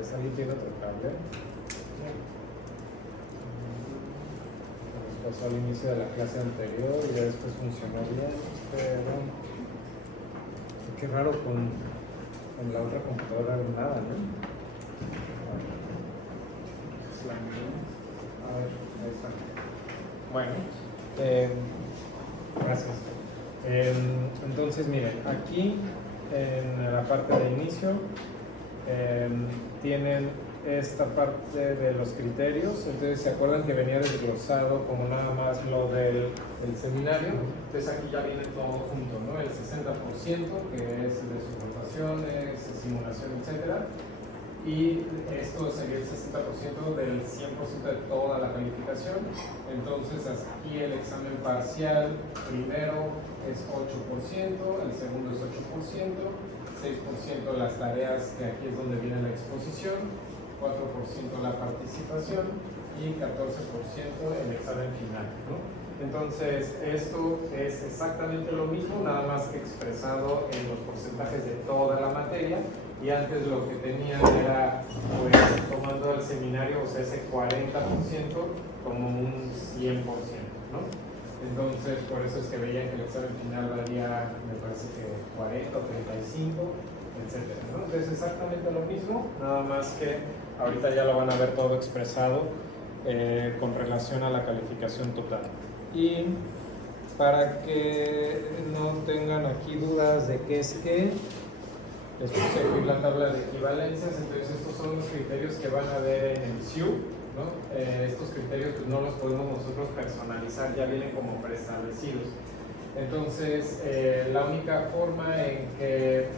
vez alguien tiene otro cable. Nos pasó al inicio de la clase anterior y ya después funcionó bien, pero qué raro con la otra computadora nada, ¿no? A ver, ahí está. Bueno, gracias. Entonces, miren, aquí en la parte de inicio tienen esta parte de los criterios. Entonces, ¿se acuerdan que venía desglosado como nada más lo del seminario? Entonces, aquí ya viene todo junto, ¿no? El 60%, que es de sus rotaciones, simulación, etcétera. Y esto sería el 60% del 100% de toda la calificación. Entonces aquí el examen parcial primero es 8%, el segundo es 8%, 6% las tareas, que aquí es donde viene la exposición, 4% la participación y 14% el examen final, ¿no? Entonces esto es exactamente lo mismo, nada más que expresado en los porcentajes de toda la materia. Y antes lo que tenían era, pues, tomando el seminario, o sea, ese 40% como un 100%, ¿no? Entonces, por eso es que veían que el examen final valía, me parece que 40 o 35, etcétera, ¿no? Entonces, exactamente lo mismo, nada más que ahorita ya lo van a ver todo expresado con relación a la calificación total. Y para que no tengan aquí dudas de qué es qué, les puse aquí la tabla de equivalencias. Entonces estos son los criterios que van a ver en el SIU, ¿no? Estos criterios pues no los podemos nosotros personalizar, ya vienen como preestablecidos. Entonces la única forma en que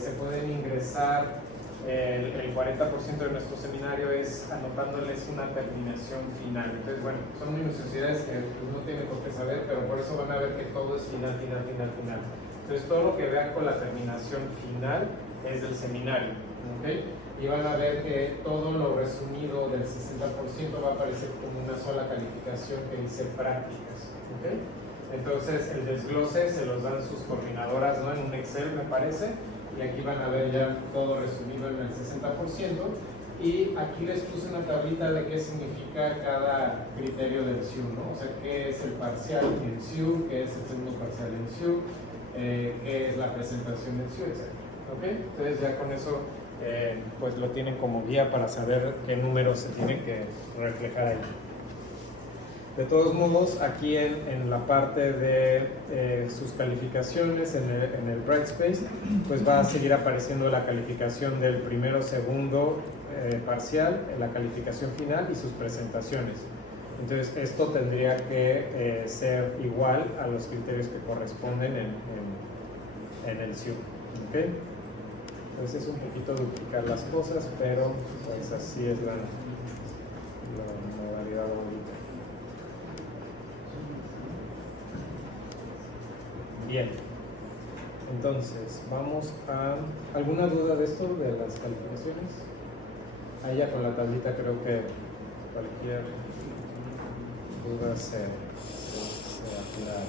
se pueden ingresar el 40% de nuestro seminario es anotándoles una terminación final. Entonces, bueno, son minuciosidades que pues, no tienen por qué saber, pero por eso van a ver que todo es final, final, final, final. Entonces, todo lo que vean con la terminación final es del seminario, ¿okay? Y van a ver que todo lo resumido del 60% va a aparecer como una sola calificación que dice prácticas, ¿okay? Entonces, el desglose se los dan sus coordinadoras, ¿no? En un Excel, me parece. Y aquí van a ver ya todo resumido en el 60%. Y aquí les puse una tablita de qué significa cada criterio del SIU, ¿no? O sea, qué es el parcial en SIU, qué es el segundo parcial en SIU, qué es la presentación del SIU, etc. ¿Okay? Entonces ya con eso pues lo tienen como guía para saber qué números se tienen que reflejar ahí. De todos modos, aquí en la parte de sus calificaciones, en el Brightspace, pues va a seguir apareciendo la calificación del primero, segundo parcial, la calificación final y sus presentaciones. Entonces, esto tendría que ser igual a los criterios que corresponden en el SIU. ¿Okay? Entonces, es un poquito duplicar las cosas, pero pues así es la modalidad ahorita. Bien, entonces vamos a... ¿Alguna duda de esto, de las calificaciones? Ahí ya con la tablita creo que cualquier duda se aclara.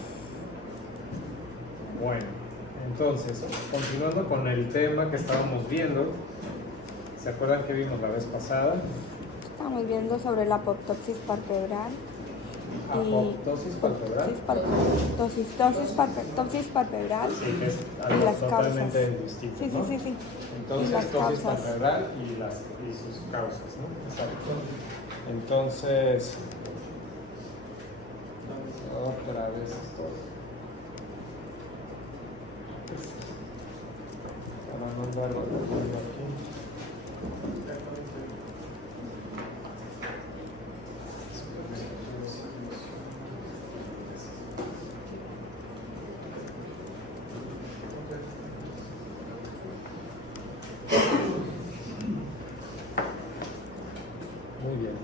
Bueno, entonces, continuando con el tema que estábamos viendo, ¿se acuerdan que vimos la vez pasada? Estamos viendo sobre la apoptosis palpebral. Apoptosis palpebral. Tosis palpebral. Sí, que es y algo las causas. totalmente distinto, Sí, ¿no? sí, sí, sí. Entonces, tosis palpebral y sus causas, ¿no? Exacto. Entonces, otra vez esto. Para no andarlo aquí. Muy bien,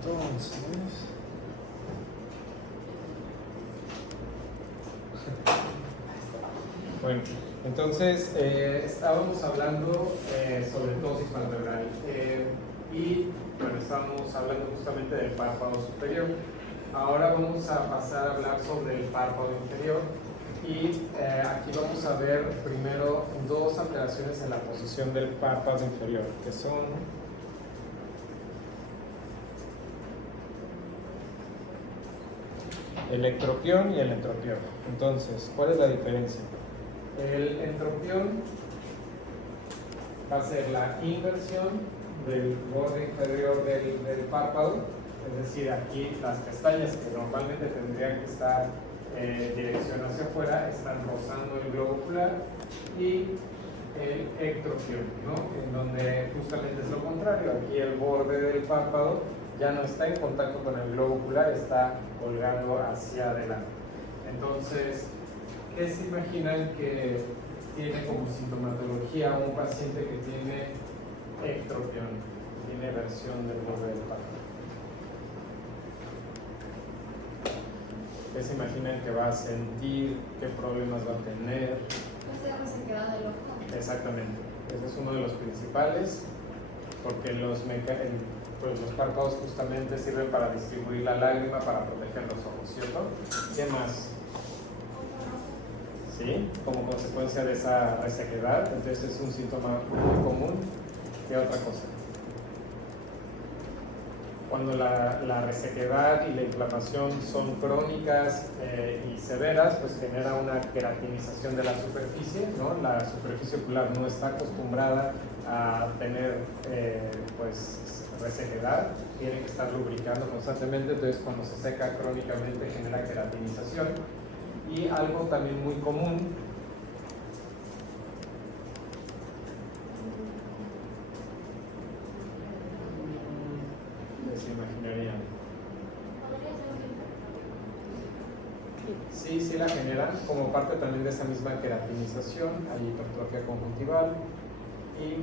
entonces... Bueno, entonces estábamos hablando sobre tosis palpebral y bueno, estábamos hablando justamente del párpado superior. Ahora vamos a pasar a hablar sobre el párpado inferior y aquí vamos a ver primero dos alteraciones en la posición del párpado inferior, que son el ectropión y el entropión. Entonces, ¿cuál es la diferencia? El entropión va a ser la inversión del borde inferior del párpado, es decir, aquí las pestañas que normalmente tendrían que estar dirección hacia afuera están rozando el globo ocular, y el ectropión, ¿no? En donde justamente es lo contrario, aquí el borde del párpado ya no está en contacto con el globo ocular, está colgando hacia adelante. Entonces, ¿qué se imaginan que tiene como sintomatología un paciente que tiene ectropión, tiene versión del borde del párpado? ¿Qué se imaginan que va a sentir? ¿Qué problemas va a tener? Resequedad del ojo. Exactamente, ese es uno de los principales, porque los párpados justamente sirven para distribuir la lágrima, para proteger los ojos, ¿cierto? ¿Qué más? ¿Sí? Como consecuencia de esa resequedad, entonces es un síntoma muy común. ¿Qué otra cosa? Cuando la resequedad y la inflamación son crónicas y severas, pues genera una queratinización de la superficie, ¿no? La superficie ocular no está acostumbrada a tener pues resequedad, tiene que estar lubricando constantemente, entonces cuando se seca crónicamente genera queratinización. Y algo también muy común, ¿qué se imaginarían? Sí la generan como parte también de esa misma queratinización, hay hipertrofia conjuntival. ¿Y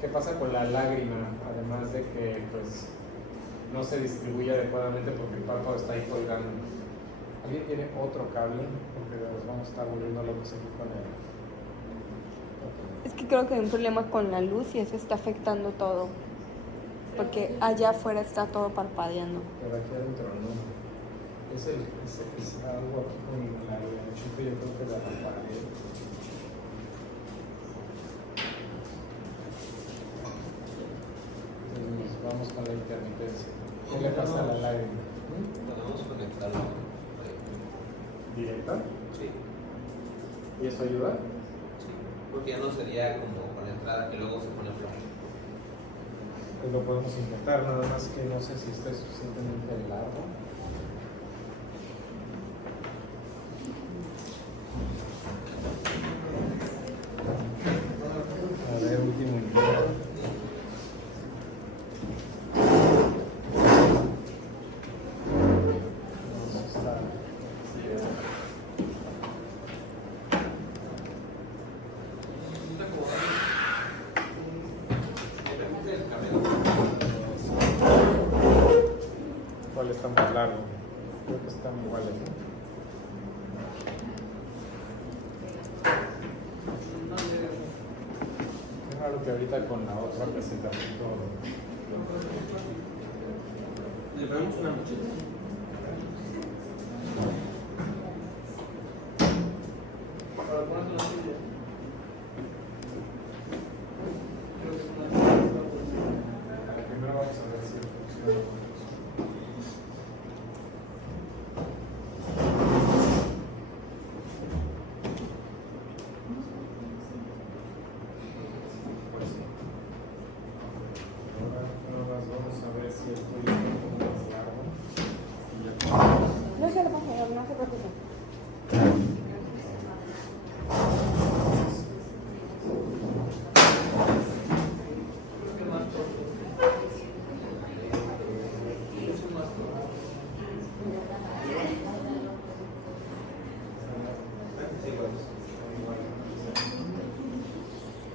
qué pasa con la lágrima? Además de que pues no se distribuye adecuadamente porque el párpado está ahí colgando. ¿Alguien tiene otro cable? Porque nos vamos a estar volviendo locos aquí con él. Es que creo que hay un problema con la luz y eso está afectando todo. Porque allá afuera está todo parpadeando. Pero aquí adentro no. Es algo aquí con la chupa, yo creo que la pared. Entonces vamos con la intermitencia. ¿Qué le pasa a la lágrima? Podemos conectarlo. ¿Directa? Sí, ¿Y eso ayuda? sí. Porque ya no sería como con la entrada que luego se pone flash. Pues lo podemos intentar, nada más que no sé si esté suficientemente largo. A ver, último intento. ¿Cuál está más largo? Creo que están iguales, ¿no? Es raro que ahorita con la otra presentación todo. Le ponemos una mochila. Para ponerse la silla. Primero vamos a ver si funciona. No se lo pasa, no se preocupe.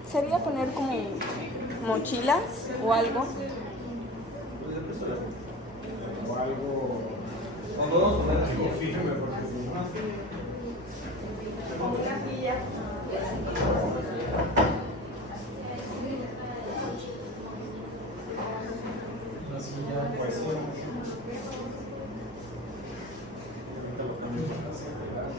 Sería poner como mochilas o algo. O algo. O podemos poner aquí. Algo firme, porque si no. Como una silla. Una silla, pues sí. Ahorita lo cambio por la seguridad.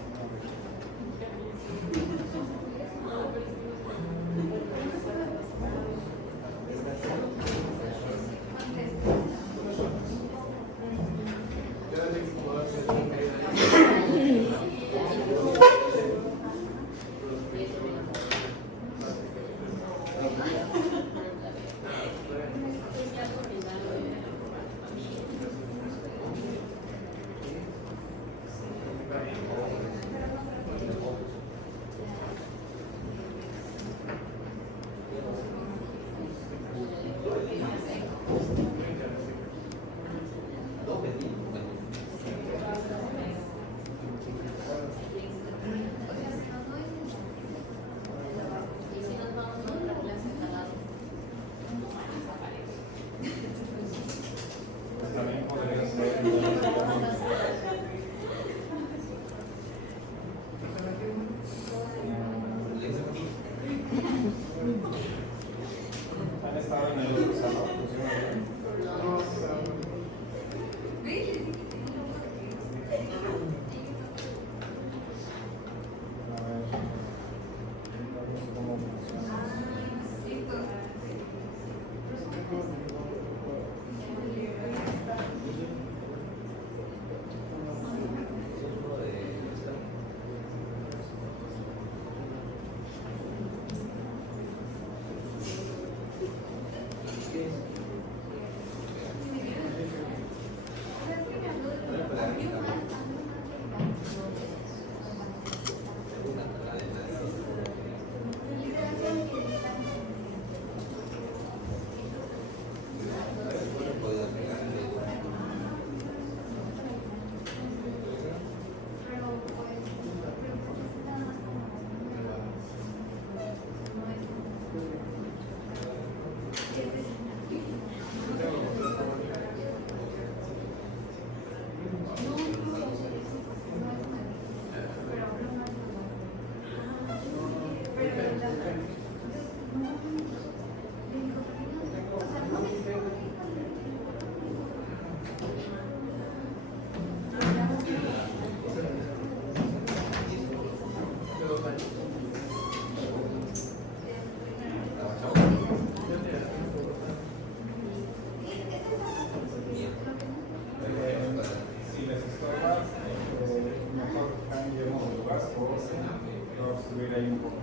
subir ahí un poco.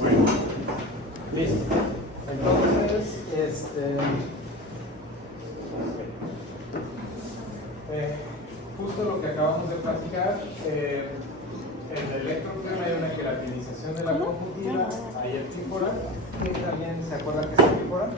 Bueno, listo. Entonces, justo lo que acabamos de platicar, en el electropión hay una queratinización de la conjuntiva, hay el pífora, que también se acuerda que es el pífora.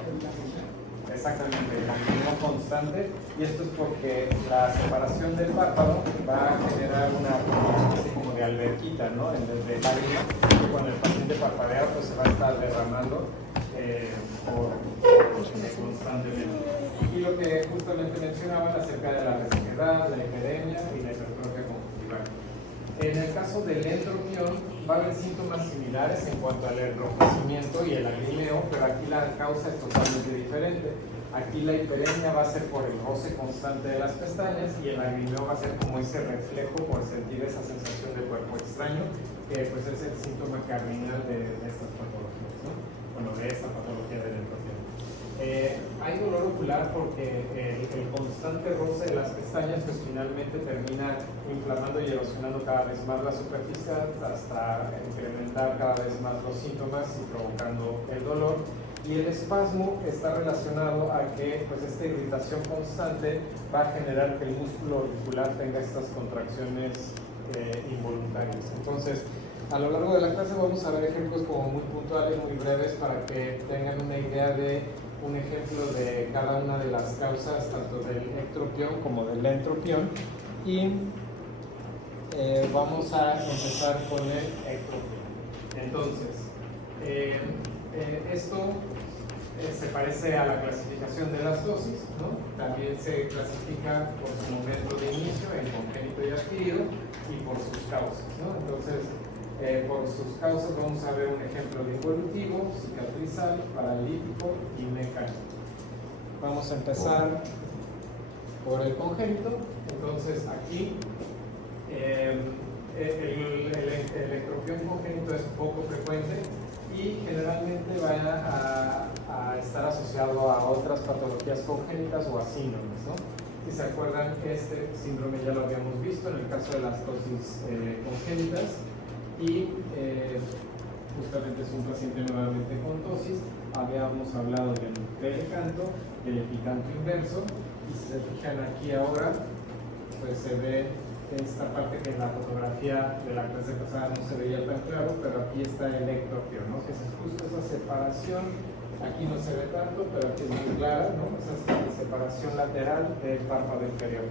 Exactamente, el ganglio constante, y esto es porque la separación del párpado va a generar una especie como de alberquita, ¿no? En vez de lágrima, que cuando el paciente parpadea, pues se va a estar derramando constantemente. Y lo que justamente mencionaban acerca de la resequedad, la hiperemia y la hipertrofia conjuntival. En el caso del entropión, va a haber síntomas similares en cuanto al enrojecimiento y el lagrimeo, pero aquí la causa es totalmente diferente. Aquí la hiperemia va a ser por el roce constante de las pestañas y el lagrimeo va a ser como ese reflejo por sentir esa sensación de cuerpo extraño, que pues es el síntoma cardinal de estas patologías, ¿no? Bueno, de esta patología del entropión. Hay dolor ocular porque el constante roce de las pestañas pues finalmente termina inflamando y erosionando cada vez más la superficie hasta incrementar cada vez más los síntomas y provocando el dolor. Y el espasmo está relacionado a que pues, esta irritación constante va a generar que el músculo auricular tenga estas contracciones involuntarias. Entonces, a lo largo de la clase vamos a ver ejemplos como muy puntuales, muy breves, para que tengan una idea de un ejemplo de cada una de las causas, tanto del ectropión como del entropión. Y vamos a empezar con el ectropión. Entonces, esto se parece a la clasificación de las dosis, ¿no? También se clasifica por su momento de inicio, en congénito y adquirido, y por sus causas, ¿no? Entonces, por sus causas vamos a ver un ejemplo de involutivo, cicatrizal, paralítico y mecánico. Vamos a empezar por el congénito. Entonces aquí el ectropión congénito es poco frecuente y generalmente va a estar asociado a otras patologías congénitas o a síndromes, ¿no? Si se acuerdan, este síndrome ya lo habíamos visto en el caso de las tosis congénitas. Y justamente es un paciente nuevamente con tosis. Habíamos hablado del telecanto, del epicanto inverso, y si se fijan aquí ahora, pues se ve esta parte que en la fotografía de la clase pasada no se veía tan claro, pero aquí está el ectropión, ¿no? Que es justo esa separación. Aquí no se ve tanto, pero aquí es muy clara, ¿no? Esa separación lateral del párpado inferior.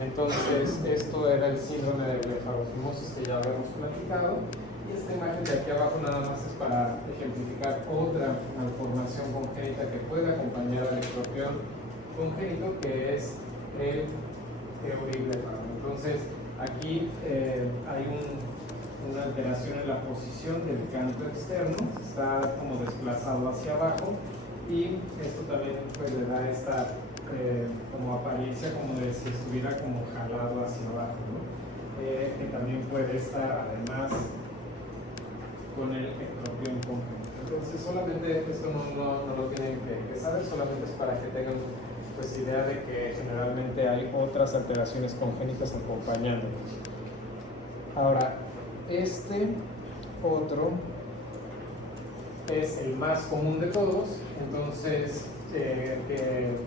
Entonces, esto era el síndrome de blefarofimosis que ya habíamos platicado. Y esta imagen de aquí abajo nada más es para ejemplificar otra malformación congénita que puede acompañar al ectropión congénito, que es el euriblefarum. Entonces, aquí hay una alteración en la posición del canto externo, está como desplazado hacia abajo, y esto también pues, le da esta como apariencia como de si estuviera como jalado hacia abajo, ¿no? Que también puede estar además con el ectropión congénito. Entonces solamente esto no lo tienen que saber, solamente es para que tengan pues idea de que generalmente hay otras alteraciones congénitas acompañando. Ahora, este otro es el más común de todos, entonces que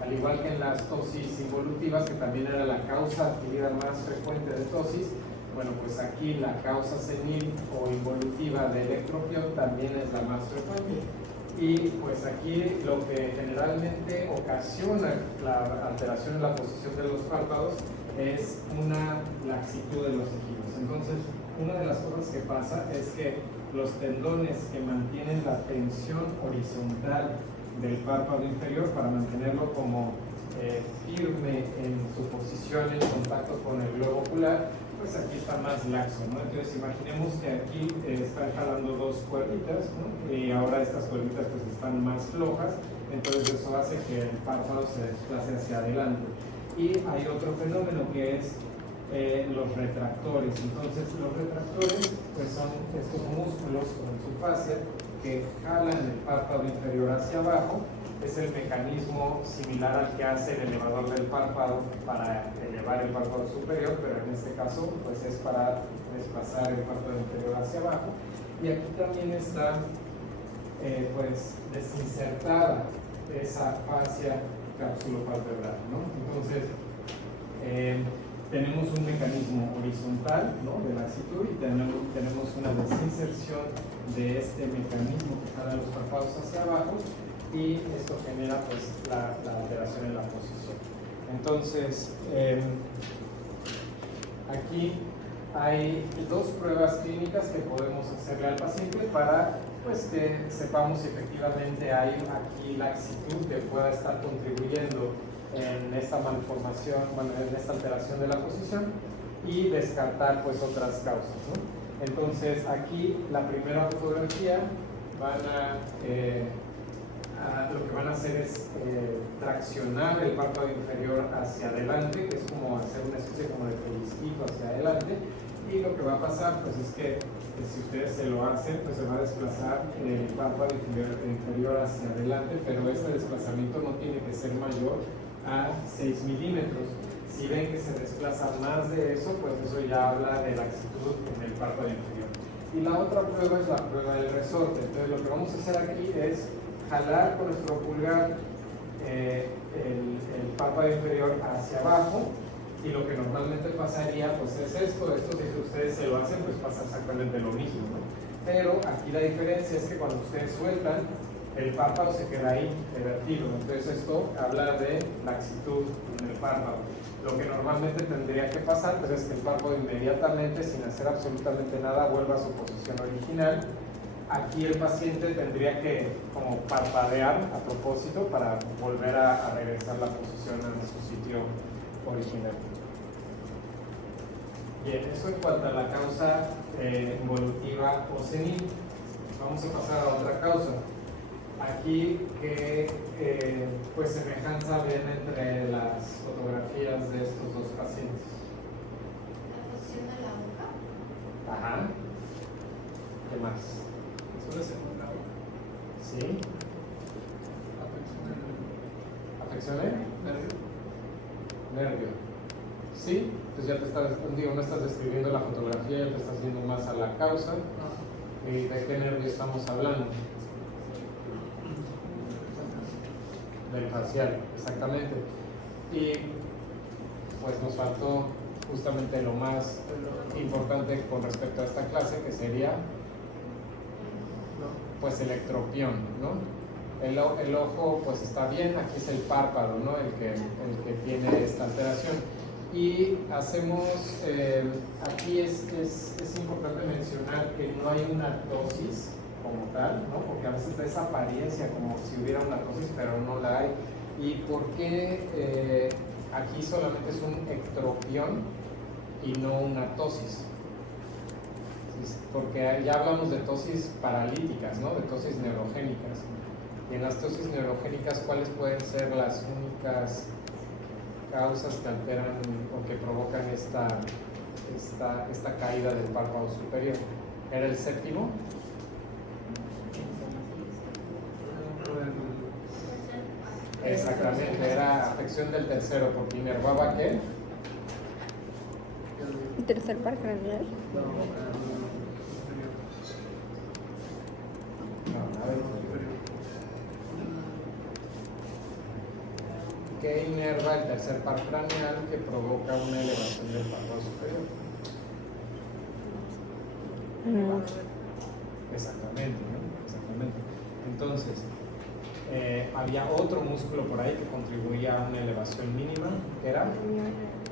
al igual que en las tosis involutivas, que también era la causa adquirida más frecuente de tosis, bueno, pues aquí la causa senil o involutiva del ectropión también es la más frecuente. Y pues aquí lo que generalmente ocasiona la alteración en la posición de los párpados es una laxitud de los tejidos. Entonces, una de las cosas que pasa es que los tendones que mantienen la tensión horizontal del párpado inferior para mantenerlo como firme en su posición en contacto con el globo ocular, pues aquí está más laxo, ¿no? Entonces imaginemos que aquí están jalando dos cuerditas, ¿no? Y ahora estas cuerditas pues están más flojas, entonces eso hace que el párpado se desplace hacia adelante. Y hay otro fenómeno que es los retractores. Entonces los retractores pues son estos músculos con su fascia que jalan el párpado inferior hacia abajo es el mecanismo similar al que hace el elevador del párpado para elevar el párpado superior, pero en este caso pues es para desplazar el párpado inferior hacia abajo. Y aquí también está pues desinsertada esa fascia capsulopalpebral, ¿no? Entonces tenemos un mecanismo horizontal, ¿no?, de laxitud, y tenemos una desinserción de este mecanismo que jala los párpados hacia abajo, y esto genera pues la alteración en la posición. Entonces aquí hay dos pruebas clínicas que podemos hacerle al paciente para pues que sepamos si efectivamente hay aquí laxitud que pueda estar contribuyendo en esta malformación, bueno, en esta alteración de la posición, y descartar pues otras causas, ¿no? Entonces aquí la primera fotografía lo que van a hacer es traccionar el párpado inferior hacia adelante, que es como hacer una especie como de pellizquito hacia adelante, y lo que va a pasar pues es que si ustedes se lo hacen, pues se va a desplazar el párpado inferior hacia adelante, pero este desplazamiento no tiene que ser mayor a 6 milímetros. Si ven que se desplaza más de eso, pues eso ya habla de laxitud en el párpado inferior. Y la otra prueba es la prueba del resorte. Entonces lo que vamos a hacer aquí es jalar con nuestro pulgar el párpado inferior hacia abajo, y lo que normalmente pasaría pues es esto si ustedes se lo hacen pues pasa exactamente lo mismo, ¿no? Pero aquí la diferencia es que cuando ustedes sueltan, el párpado se queda ahí, revertido. Entonces esto habla de laxitud en el párpado. Lo que normalmente tendría que pasar pues es que el párpado inmediatamente, sin hacer absolutamente nada, vuelva a su posición original. Aquí el paciente tendría que como parpadear a propósito para volver a regresar la posición a su sitio original. Bien, eso en cuanto a la causa involutiva o senil. Vamos a pasar a otra causa. Aquí pues semejanza ven entre las fotografías de estos dos pacientes. La posición de la boca. Ajá. ¿Qué más? Suele ser un lado. ¿Sí? ¿Afección nervio? ¿Sí? Entonces ya te estás, no estás describiendo la fotografía, ya te estás yendo más a la causa. ¿Y de qué nervio estamos hablando? Del facial, exactamente. Y pues nos faltó justamente lo más importante con respecto a esta clase, que sería pues el ectropión, ¿no? El ojo pues está bien, aquí es el párpado, ¿no?, el que tiene esta alteración. Y hacemos, aquí es importante mencionar que no hay una tosis como tal, ¿no?, porque a veces da esa apariencia como si hubiera una tosis, pero no la hay. ¿Y por qué aquí solamente es un ectropión y no una tosis? Porque ya hablamos de tosis paralíticas, ¿no?, de tosis neurogénicas. Y en las tosis neurogénicas, ¿cuáles pueden ser las únicas causas que alteran o que provocan esta caída del párpado superior? ¿Era el séptimo? Exactamente, era afección del tercero, porque inervaba ¿qué? ¿El tercer par craneal? Que inerva el tercer par craneal, que provoca una elevación del párpado superior. Exactamente, ¿no? Exactamente. Entonces, había otro músculo por ahí que contribuía a una elevación mínima, que era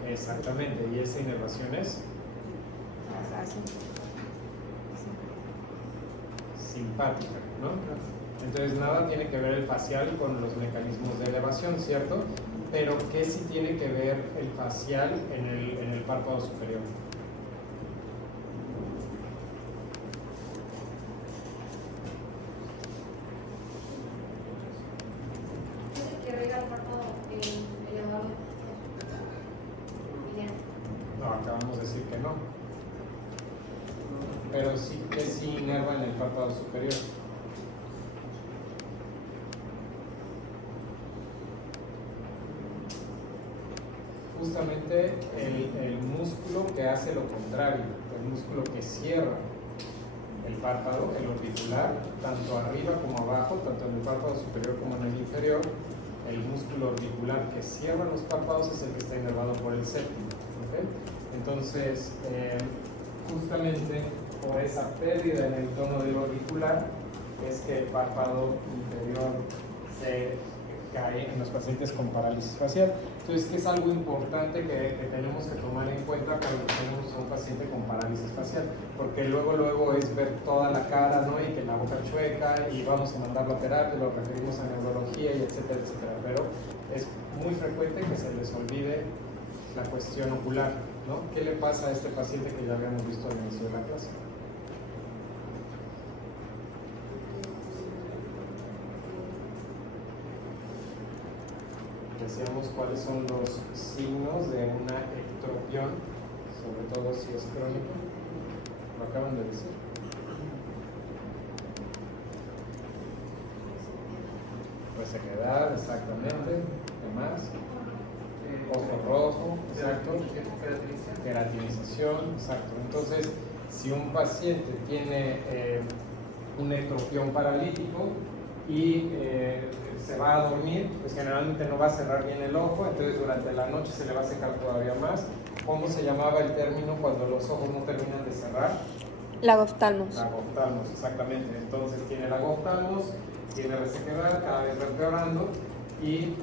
exactamente, y esa inervación es simpática, ¿no? Entonces nada tiene que ver el facial con los mecanismos de elevación, ¿cierto? Pero ¿qué sí tiene que ver el facial en el párpado superior? Que rega el párpado elevado. No, acabamos de decir que no. Pero sí que sí inerva en el párpado superior. justamente el músculo que hace lo contrario, el músculo que cierra el párpado, el orbicular, tanto arriba como abajo, tanto en el párpado superior como en el inferior. El músculo orbicular que cierra los párpados es el que está inervado por el séptimo. ¿Okay? Entonces, justamente por esa pérdida en el tono del orbicular es que el párpado inferior se cae en los pacientes con parálisis facial. Entonces, que es algo importante que tenemos que tomar en cuenta cuando tenemos a un paciente con parálisis facial, porque luego es ver toda la cara, ¿no? Y que la boca chueca y vamos a mandarlo a terapia, lo referimos a neurología y etcétera, etcétera. Pero es muy frecuente que se les olvide la cuestión ocular, ¿no? ¿Qué le pasa a este paciente que ya habíamos visto al inicio de la clase? Decíamos cuáles son los signos de una ectropión, sobre todo si es crónico. Lo acaban de decir. Resequedad, exactamente. ¿Qué más? Ojo rojo, exacto. Queratinización, exacto. Entonces, si un paciente tiene un ectropión paralítico y se va a dormir, pues generalmente no va a cerrar bien el ojo, entonces durante la noche se le va a secar todavía más. ¿Cómo se llamaba el término cuando los ojos no terminan de cerrar? Lagoftalmos. Lagoftalmos, exactamente. Entonces tiene lagoftalmos, tiene resequedad, cada vez va empeorando, y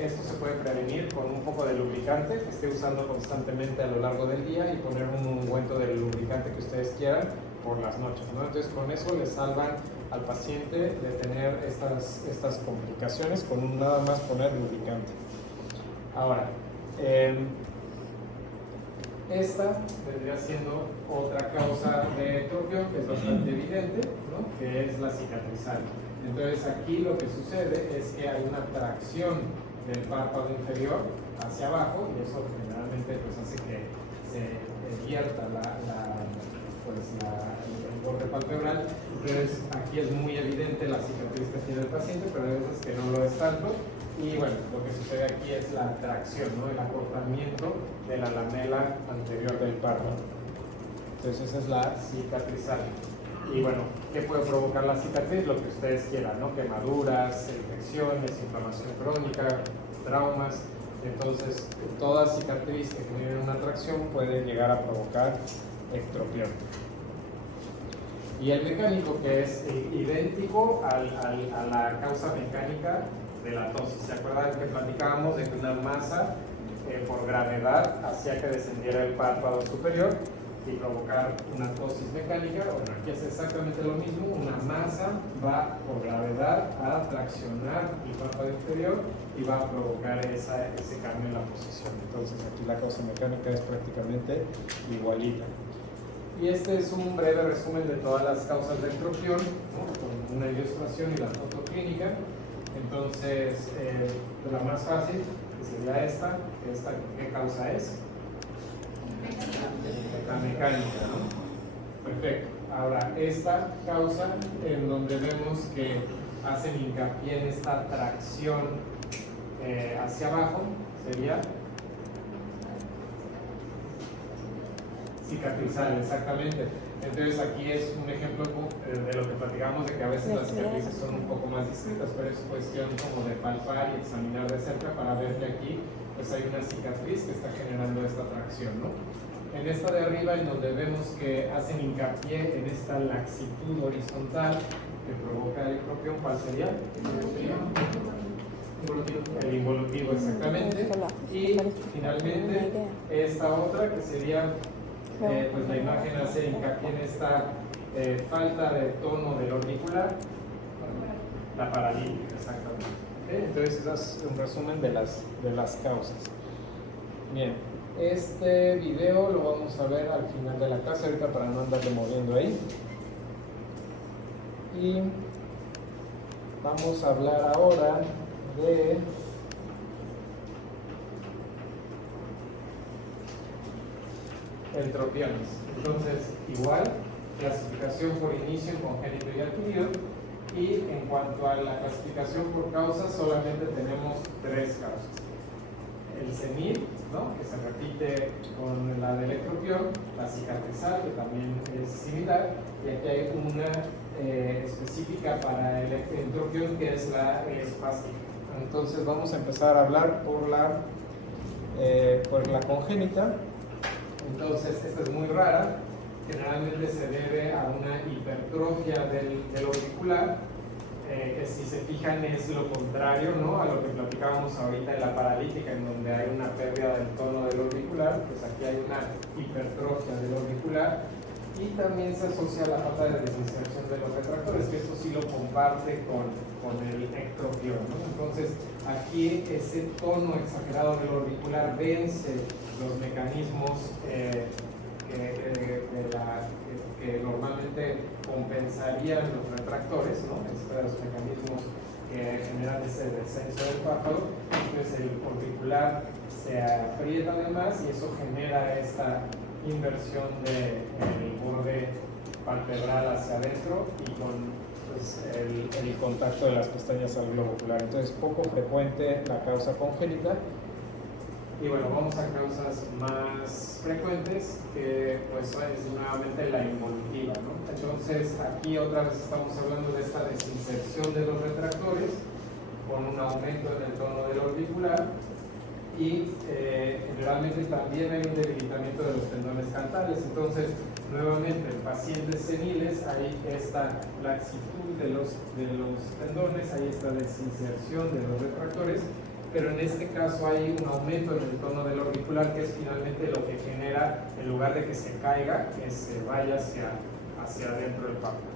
esto se puede prevenir con un poco de lubricante que esté usando constantemente a lo largo del día y poner un ungüento del lubricante que ustedes quieran por las noches, ¿no? Entonces con eso le salvan al paciente de tener estas complicaciones con nada más poner lubricante. Ahora, esta vendría siendo otra causa de ectropión que es bastante evidente, ¿no? Que es la cicatrizal. Entonces aquí lo que sucede es que hay una tracción del párpado inferior hacia abajo y eso generalmente pues hace que se vierta el borde palpebral. Entonces aquí es muy evidente la cicatriz que tiene el paciente, pero hay veces que no lo es tanto. Y bueno, lo que sucede aquí es la tracción, ¿no? El acortamiento de la lamela anterior del párpado. Entonces esa es la cicatrizal. Y bueno, ¿qué puede provocar la cicatriz? Lo que ustedes quieran, ¿no? Quemaduras, infecciones, inflamación crónica, traumas. Entonces, toda cicatriz que tiene una tracción puede llegar a provocar ectropión. Y el mecánico, que es idéntico a la causa mecánica de la tos. ¿Se acuerdan que platicábamos de que una masa por gravedad hacía que descendiera el párpado superior y provocar una tosis mecánica? Bueno, aquí es exactamente lo mismo. Una masa va por gravedad a traccionar el párpado inferior y va a provocar ese cambio en la posición. Entonces aquí la causa mecánica es prácticamente igualita. Y este es un breve resumen de todas las causas de ectropión, ¿no? Con una ilustración y la foto clínica. Entonces, la más fácil que sería esta, ¿qué causa es? La mecánica, ¿no? Perfecto. Ahora, esta causa en donde vemos que hacen hincapié en esta tracción hacia abajo, sería cicatrizal, exactamente. Entonces aquí es un ejemplo de lo que platicamos, de que a veces las cicatrices son un poco más discretas, pero es cuestión como de palpar y examinar de cerca para ver que aquí pues hay una cicatriz que está generando esta tracción, ¿no? En esta de arriba, en donde vemos que hacen hincapié en esta laxitud horizontal que provoca el ectropión, ¿cuál sería? El involutivo, exactamente. Y finalmente esta otra que sería pues la imagen hace hincapié en esta falta de tono del orbicular, la paralítica, exactamente. ¿Okay? Entonces ese es un resumen de las causas. Bien, este video lo vamos a ver al final de la clase, ahorita para no andarle moviendo ahí. Y vamos a hablar ahora de entropiones. Entonces, igual, clasificación por inicio, congénito y adquirido. Y en cuanto a la clasificación por causa, solamente tenemos tres causas. el senil, ¿no? Que se repite con la de electropión, la cicatrizal, que también es similar, y aquí hay una específica para el entropión, que es la espástica. Entonces vamos a empezar a hablar por la congénita. Entonces esta es muy rara, generalmente se debe a una hipertrofia del auricular, que si se fijan es lo contrario, ¿no?, a lo que platicábamos ahorita en la paralítica, en donde hay una pérdida del tono del auricular. Pues aquí hay una hipertrofia del auricular, y también se asocia a la falta de desinserción de los retractores, que esto sí lo comparte con el ectropión, ¿no? Entonces aquí ese tono exagerado del auricular vence los mecanismos que normalmente compensarían los retractores, ¿no? Estos mecanismos que generan ese descenso del párpado. Entonces el auricular se aprieta además, y eso genera esta inversión del borde palpebral hacia adentro, y con pues, el contacto de las pestañas al globo ocular. Entonces poco frecuente la causa congénita. Y bueno, vamos a causas más frecuentes, que pues es nuevamente la involutiva, ¿no? Entonces aquí otra vez estamos hablando de esta desinserción de los retractores con un aumento en el tono del auricular, y generalmente también hay un debilitamiento de los tendones cantales. Entonces nuevamente en pacientes seniles hay esta laxitud de los tendones, hay esta desinserción de los retractores, pero en este caso hay un aumento en el tono del auricular, que es finalmente lo que genera, en lugar de que se caiga, que se vaya hacia adentro del párpado.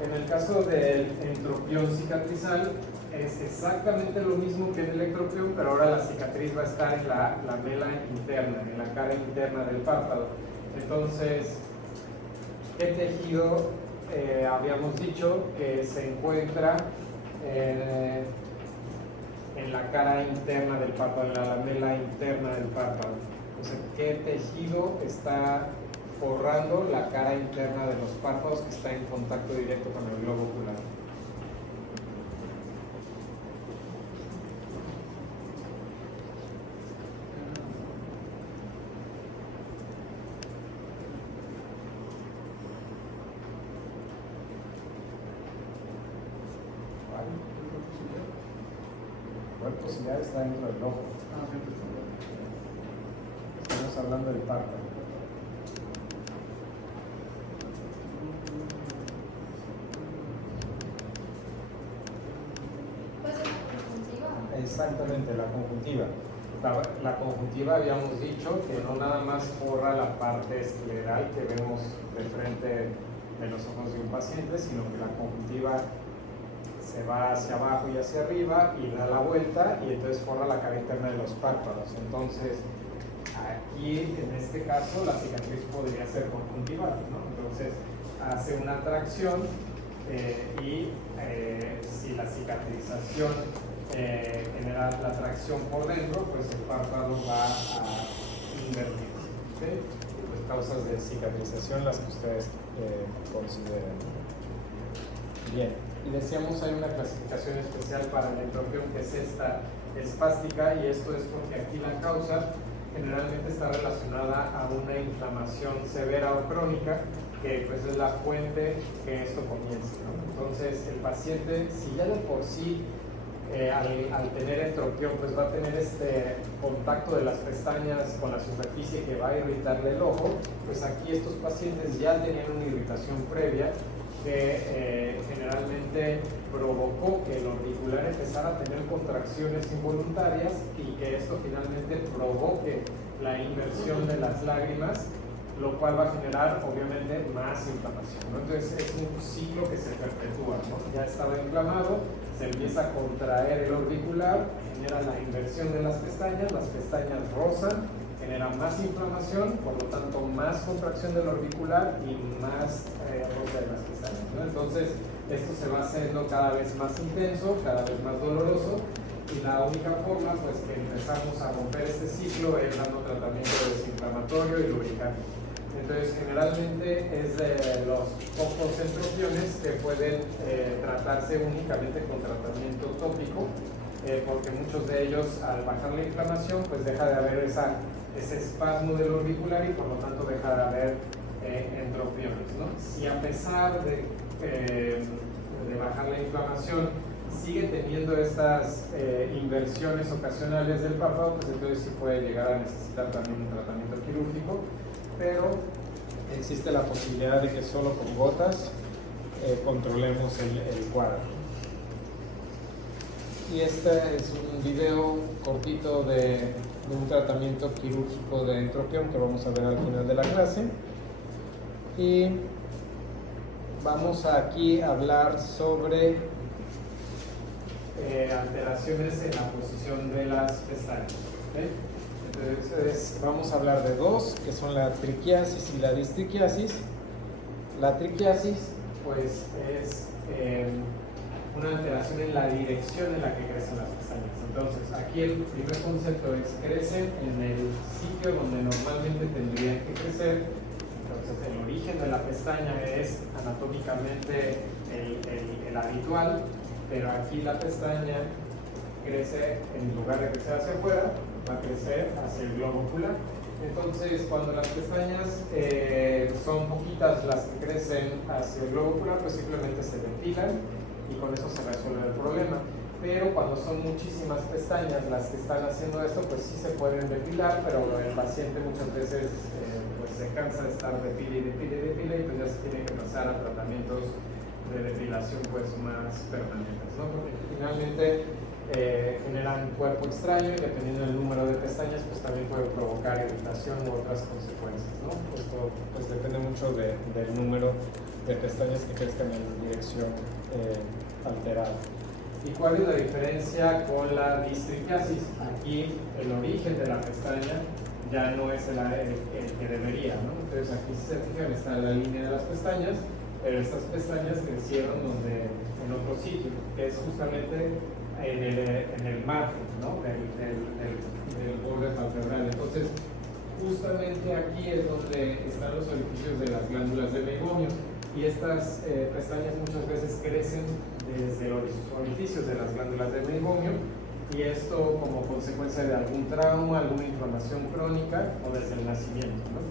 En el caso del entropión cicatrizal es exactamente lo mismo que en el ectropión, pero ahora la cicatriz va a estar en la lamela interna, en la cara interna del párpado. Entonces, ¿qué tejido habíamos dicho que se encuentra en la cara interna del párpado, en la lamela interna del párpado? Entonces, ¿qué tejido está forrando la cara interna de los párpados, que está en contacto directo con el globo ocular? ¿Cuál posibilidad está dentro del ojo? Estamos hablando del párpado. ¿Puede ser la conjuntiva? Exactamente, la conjuntiva. La conjuntiva habíamos dicho que no nada más forra la parte escleral que vemos de frente de los ojos de un paciente, sino que la conjuntiva se va hacia abajo y hacia arriba y da la vuelta, y entonces forra la cara interna de los párpados. Entonces aquí en este caso la cicatriz podría ser conjuntival, ¿no? Entonces hace una tracción, y si la cicatrización genera la tracción por dentro, pues el párpado va a invertirse, ¿okay? Y pues causas de cicatrización las que ustedes consideren. Bien, y decíamos hay una clasificación especial para el entropión, que es esta espástica, y esto es porque aquí la causa generalmente está relacionada a una inflamación severa o crónica, que pues es la fuente que esto comienza, ¿no? Entonces el paciente, si ya de por sí al tener entropión pues va a tener este contacto de las pestañas con la superficie que va a irritarle el ojo, pues aquí estos pacientes ya tenían una irritación previa que generalmente provocó que el auricular empezara a tener contracciones involuntarias, y que esto finalmente provoque la inversión de las lágrimas, lo cual va a generar obviamente más inflamación, ¿no? Entonces es un ciclo que se perpetúa, ¿no? Ya estaba inflamado, se empieza a contraer el auricular, genera la inversión de las pestañas rozan, genera más inflamación, por lo tanto más contracción del auricular y más roce de las pestañas, ¿no? Entonces esto se va haciendo cada vez más intenso, cada vez más doloroso, y la única forma pues que empezamos a romper este ciclo es dando tratamiento desinflamatorio y lubricante. Entonces generalmente es de los pocos entropiones que pueden tratarse únicamente con tratamiento tópico, porque muchos de ellos al bajar la inflamación pues deja de haber ese espasmo del orbicular y por lo tanto deja de haber entropiones, ¿no? Si a pesar de bajar la inflamación sigue teniendo estas inversiones ocasionales del párpado, pues entonces sí puede llegar a necesitar también un tratamiento quirúrgico, pero existe la posibilidad de que solo con gotas controlemos el cuadro. Y este es un video cortito de un tratamiento quirúrgico de entropión que vamos a ver al final de la clase. Y vamos aquí a hablar sobre alteraciones en la posición de las pestañas. ¿Okay? Entonces vamos a hablar de dos, que son la triquiasis y la distriquiasis. La triquiasis pues es una alteración en la dirección en la que crecen las pestañas. Entonces aquí el primer concepto es crecen en el sitio donde normalmente tendrían que crecer. Entonces el origen de la pestaña es anatómicamente el habitual, pero aquí la pestaña crece, en lugar de crecer hacia afuera, va a crecer hacia el globo ocular. Entonces, cuando las pestañas son poquitas las que crecen hacia el globo ocular, pues simplemente se depilan y con eso se resuelve el problema. Pero cuando son muchísimas pestañas las que están haciendo esto, pues sí se pueden depilar, pero el paciente muchas veces pues se cansa de estar depile y pues ya se tiene que pasar a tratamientos de depilación pues más permanentes, ¿no? Porque finalmente generan un cuerpo extraño y dependiendo del número de pestañas pues también puede provocar irritación u otras consecuencias, ¿no? Esto pues depende mucho del número de pestañas que crezcan en dirección alterada. ¿Y cuál es la diferencia con la distriquiasis? Aquí el origen de la pestaña ya no es el que debería, ¿no? Entonces aquí si se fijan está la línea de las pestañas, pero estas pestañas crecieron en otro sitio, que es justamente en el margen, ¿no? del borde palpebral. Entonces, justamente aquí es donde están los orificios de las glándulas de Meibomius, y estas pestañas muchas veces crecen desde los orificios de las glándulas de Meibomius, y esto como consecuencia de algún trauma, alguna inflamación crónica o desde el nacimiento, ¿no?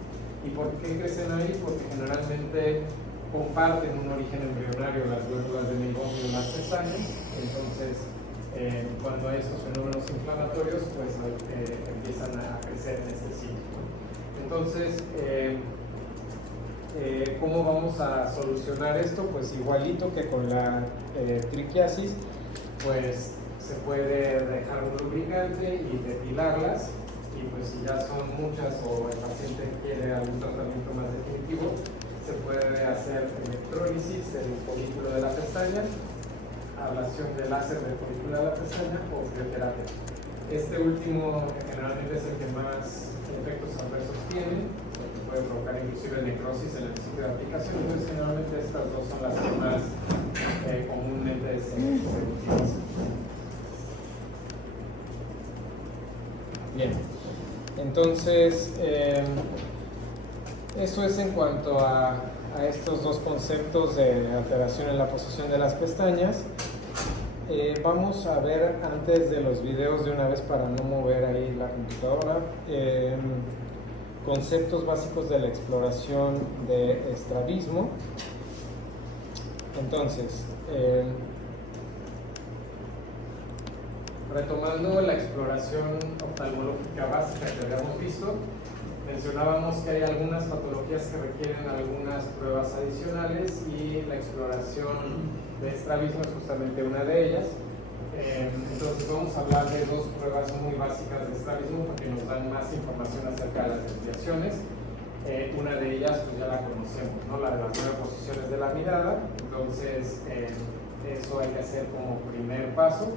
¿Y por qué crecen ahí? Porque generalmente comparten un origen embrionario las glándulas de Meibomius y las pestañas. Entonces cuando hay estos fenómenos inflamatorios pues empiezan a crecer en este sitio. Entonces ¿cómo vamos a solucionar esto? Pues igualito que con la triquiasis, pues se puede dejar un lubricante y depilarlas, y pues si ya son muchas o el paciente quiere algún tratamiento más definitivo, se puede hacer electrólisis del folículo de la pestaña, ablación de láser del folículo de la pestaña o crioterapia. Este último generalmente es el que más efectos adversos tiene, que puede provocar inclusive necrosis en el sitio de aplicación. Entonces generalmente estas dos son las que más comúnmente se utilizan. Bien, entonces eso es en cuanto a estos dos conceptos de alteración en la posición de las pestañas. Vamos a ver antes de los videos de una vez para no mover ahí la computadora conceptos básicos de la exploración de estrabismo. Entonces, retomando la exploración oftalmológica básica que habíamos visto, mencionábamos que hay algunas patologías que requieren algunas pruebas adicionales y la exploración de estrabismo es justamente una de ellas. Entonces vamos a hablar de dos pruebas muy básicas de estrabismo porque nos dan más información acerca de las desviaciones. Una de ellas pues ya la conocemos, ¿no? La de las 9 posiciones de la mirada. Entonces eso hay que hacer como primer paso.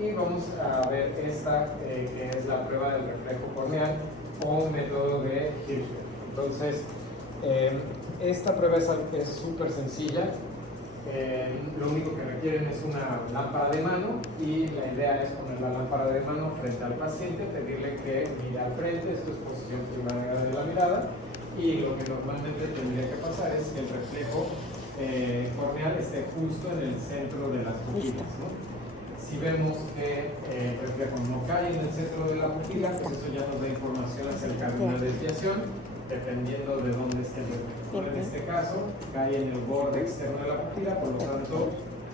Y vamos a ver esta que es la prueba del reflejo corneal o método de Hirschfeld. Entonces esta prueba es súper sencilla. Lo único que requieren es una lámpara de mano y la idea es poner la lámpara de mano frente al paciente, pedirle que mire al frente, esto es posición primaria de la mirada, y lo que normalmente tendría que pasar es que el reflejo corneal esté justo en el centro de las pupilas, ¿no? Si vemos que el reflejo no cae en el centro de la pupila, pues eso ya nos da información acerca de una desviación, dependiendo de dónde esté el reflejo. En este caso, cae en el borde externo de la pupila, por lo tanto,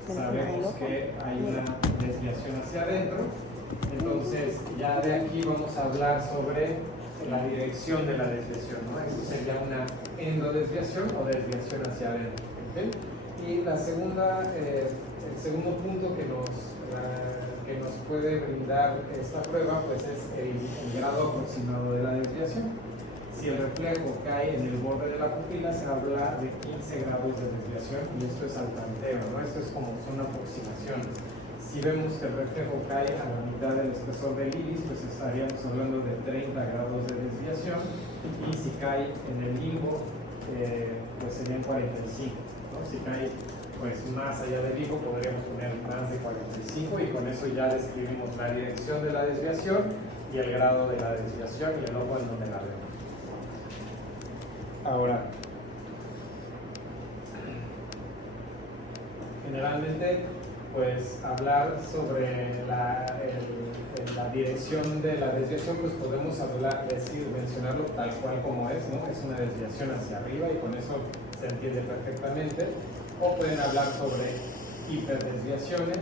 sabemos que hay una desviación hacia adentro. Entonces, ya de aquí vamos a hablar sobre la dirección de la desviación, ¿no? Eso sería una endodesviación o desviación hacia adentro. ¿Okay? Y la segunda, el segundo punto que nos puede brindar esta prueba, pues es el grado aproximado de la desviación. Si el reflejo cae en el borde de la pupila, se habla de 15 grados de desviación, y esto es al tanteo, ¿no? Esto es como una aproximación. Si vemos que el reflejo cae a la mitad del espesor del iris, pues estaríamos hablando de 30 grados de desviación, y si cae en el limbo, pues serían 45, ¿no? Si cae pues más allá del limbo, podríamos poner más de 45, y con eso ya describimos la dirección de la desviación y el grado de la desviación y el ojo en donde la vemos. Ahora, generalmente, pues hablar sobre la dirección de la desviación, pues podemos mencionarlo tal cual como es, ¿no? Es una desviación hacia arriba y con eso se entiende perfectamente. O pueden hablar sobre hiperdesviaciones,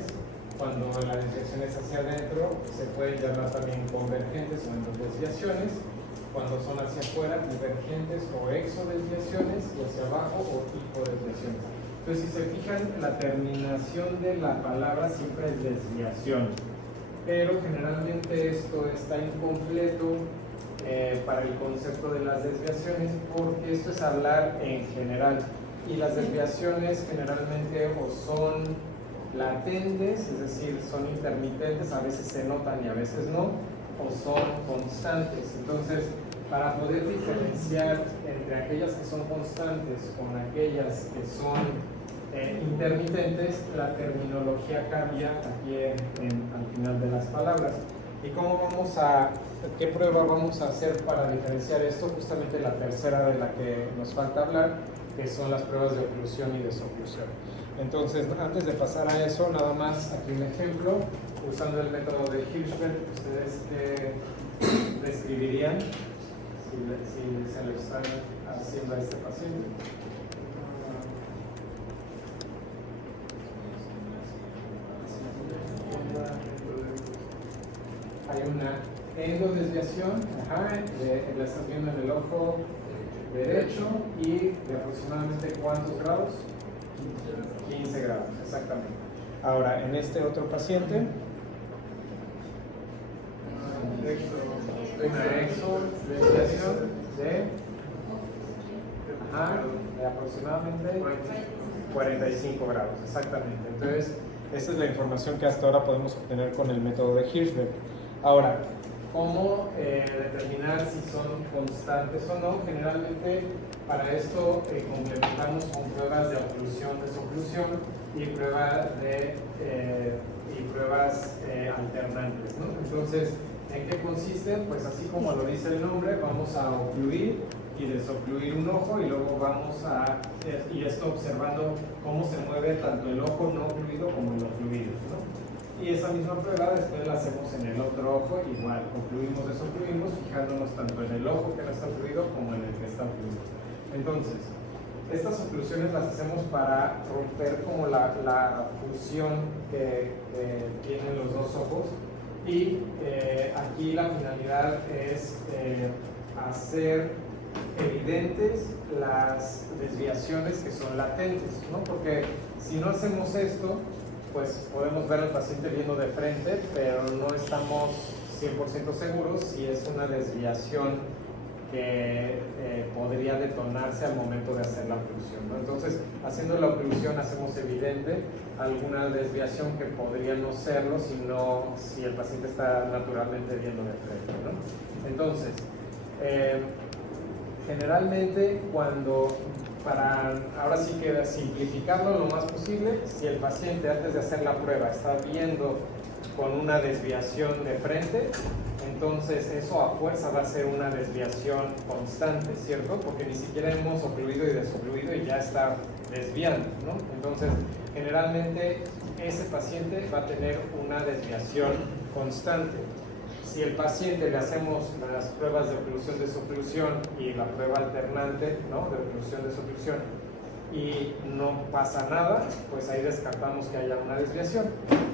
cuando la desviación es hacia adentro. Se pueden llamar también convergentes o endodesviaciones, cuando son hacia afuera, divergentes o exodesviaciones, y hacia abajo o hipodesviaciones. Entonces, si se fijan, la terminación de la palabra siempre es desviación, pero generalmente esto está incompleto para el concepto de las desviaciones, porque esto es hablar en general, y las desviaciones generalmente o son latentes, es decir, son intermitentes, a veces se notan y a veces no, o son constantes. Entonces, para poder diferenciar entre aquellas que son constantes con aquellas que son intermitentes, la terminología cambia aquí al final de las palabras. ¿Y qué prueba vamos a hacer para diferenciar esto? Justamente la tercera de la que nos falta hablar, que son las pruebas de oclusión y desoclusión. Entonces, antes de pasar a eso, nada más aquí un ejemplo, usando el método de Hirschberg. ¿Ustedes qué describirían si se lo están haciendo a este paciente? Hay una endodesviación, la están viendo en el ojo derecho, y de aproximadamente ¿cuántos grados? 15 grados, exactamente. Ahora, en este otro paciente, una exodesviación de aproximadamente 45 grados, exactamente. Entonces, esta es la información que hasta ahora podemos obtener con el método de Hirschberg. Ahora, ¿cómo determinar si son constantes o no? Generalmente, para esto complementamos con pruebas de oclusión, desoclusión y pruebas alternantes, ¿no? Entonces, ¿en qué consisten? Pues así como lo dice el nombre, vamos a ocluir y desocluir un ojo, y luego y esto observando cómo se mueve tanto el ojo no ocluido como el ocluido, ¿no? Y esa misma prueba después la hacemos en el otro ojo, igual, ocluimos, desocluimos, fijándonos tanto en el ojo que no está ocluido como en el que está ocluido. Entonces, estas oclusiones las hacemos para romper como la fusión que tienen los dos ojos, y aquí la finalidad es hacer evidentes las desviaciones que son latentes, ¿no? Porque si no hacemos esto, pues podemos ver al paciente viendo de frente, pero no estamos 100% seguros si es una desviación que podría detonarse al momento de hacer la oclusión, ¿no? Entonces, haciendo la oclusión hacemos evidente alguna desviación que podría no serlo si el paciente está naturalmente viendo de frente, ¿no? Entonces, generalmente ahora sí que simplificarlo lo más posible, si el paciente antes de hacer la prueba está viendo con una desviación de frente, entonces eso a fuerza va a ser una desviación constante, ¿cierto? Porque ni siquiera hemos ocluido y desocluido y ya está desviando, ¿no? Entonces, generalmente ese paciente va a tener una desviación constante. Si el paciente le hacemos las pruebas de oclusión de suboclusión y la prueba alternante, ¿no?, de oclusión de suboclusión, y no pasa nada, pues ahí descartamos que haya una desviación.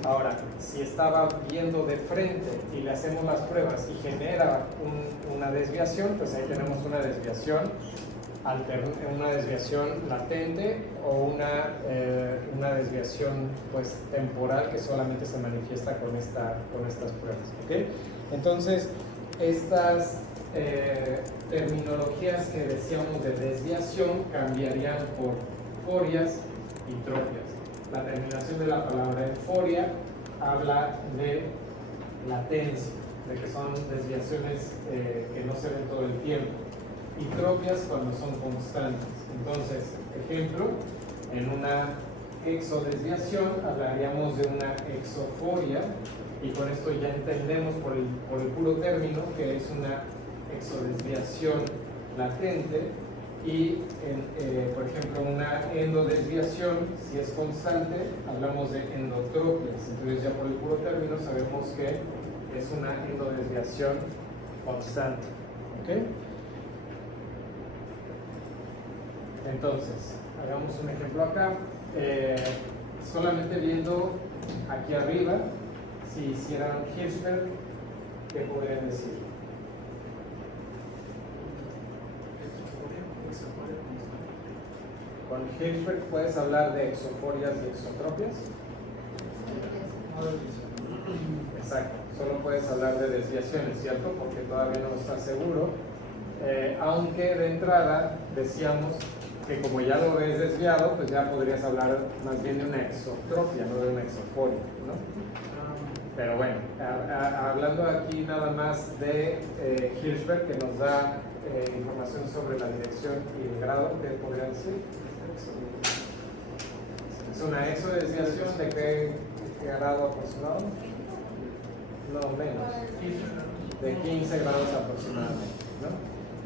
Ahora, si estaba viendo de frente y le hacemos las pruebas y genera una desviación, pues ahí tenemos una desviación latente o una desviación pues temporal que solamente se manifiesta con estas pruebas, ¿okay? Entonces, estas terminologías que decíamos de desviación cambiarían por forias y tropias. La terminación de la palabra foria habla de latencia, de que son desviaciones que no se ven todo el tiempo, y tropias cuando son constantes. Entonces, ejemplo, en una exodesviación hablaríamos de una exoforia, y con esto ya entendemos por el puro término que es una exodesviación latente. Y por ejemplo, una endodesviación, si es constante, hablamos de endotropias. Entonces ya por el puro término sabemos que es una endodesviación constante, ¿ok? Entonces, hagamos un ejemplo acá. Solamente viendo aquí arriba, si hicieran Hirschberg, ¿qué podrían decir? Con Hirschberg puedes hablar de exoforias y exotropias. Exacto, solo puedes hablar de desviaciones, ¿cierto? Porque todavía no estás seguro. Aunque de entrada decíamos que como ya lo ves desviado, pues ya podrías hablar más bien de una exotropia, no de una exoforia, ¿no? Pero bueno, hablando aquí nada más de Hirschberg, que nos da información sobre la dirección y el grado, ¿qué podría decir? ¿Es una exodesviación de qué grado aproximado? No, menos, de 15 grados aproximadamente, ¿no?